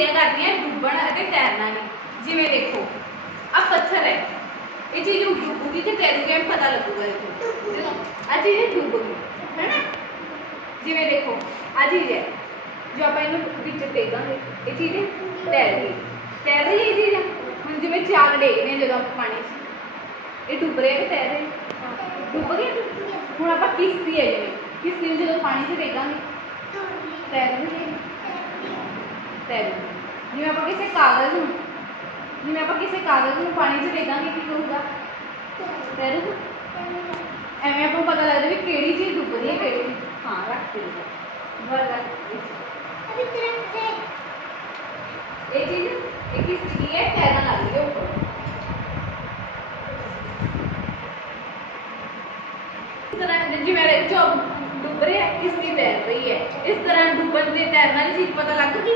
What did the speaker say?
ਕਿਰਿਆ ਕਰਦੀਆਂ ਡੁੱਬਣ ਅਤੇ ਤੈਰਨਾ ਨਹੀਂ। ਜਿਵੇਂ ਦੇਖੋ ਆ ਪੱਥਰ ਹੈ, ਇਹ ਚੀਜ਼ ਡੁੱਬੂਗੀ ਤੇ ਤੈਰੂਗੀ, ਐਂ ਪਤਾ ਲੱਗੂਗਾ। ਦੇਖੋ ਆ ਚੀਜ਼ ਡੁੱਬ ਗਈ ਹੈ ਨਾ। ਜਿਵੇਂ ਦੇਖੋ ਆ ਚੀਜ਼ ਹੈ, ਜੋ ਆਪਾਂ ਇਹਨੂੰ ਵਿੱਚ ਡੇਗਾਂਗੇ ਇਹ ਚੀਜ਼ ਤੈਰ ਗਈ, ਤੈਰ ਰਹੀ ਹੈ ਇਹ ਚੀਜ਼। ਹੁਣ ਜਿਵੇਂ ਚਾਕ ਡੇਗਦੇ ਜਦੋਂ ਆਪਾਂ ਪਾਣੀ 'ਚ, ਇਹ ਡੁੱਬ ਰਿਹਾ ਕਿ ਤੈਰ ਰਹੇ, ਡੁੱਬ ਗਿਆ। ਹੁਣ ਆਪਾਂ ਕਿਸ਼ਤੀ ਹੈ, ਜਿਵੇਂ ਕਿਸ਼ਤੀ ਨੂੰ ਜਦੋਂ ਪਾਣੀ 'ਚ ਡੇਗਾਂਗੇ ਤੈਰੂਗੀ, ਤੈਰੂਗੀ। ਜਿਵੇਂ ਆਪਾਂ ਕਿਸੇ ਕਾਗਜ਼ ਨੂੰ ਪਾਣੀ 'ਚ ਡੇਗਾਂਗੇ ਕੀ ਕਰੂਗਾ, ਤੈਰੂਗਾ। ਐਵੇਂ ਆਪਾਂ ਨੂੰ ਪਤਾ ਲੱਗਦਾ ਵੀ ਕਿਹੜੀ ਚੀਜ਼ ਡੁੱਬ ਰਹੀ ਹੈ, ਕਿਹੜੀ। ਹਾਂ ਰੱਖ ਦੇ ਇਹ ਚੀਜ਼, ਇਹ ਕਿਸ਼ਤੀ ਹੈ, ਤੈਰਨ ਲੱਗ ਰਹੀ ਹੈ ਉੱਪਰ। इस तरह जिवें डुब रहे किश्ती तैर रही है, इस तरह डुबन से तैरना की चीज पता लग गई।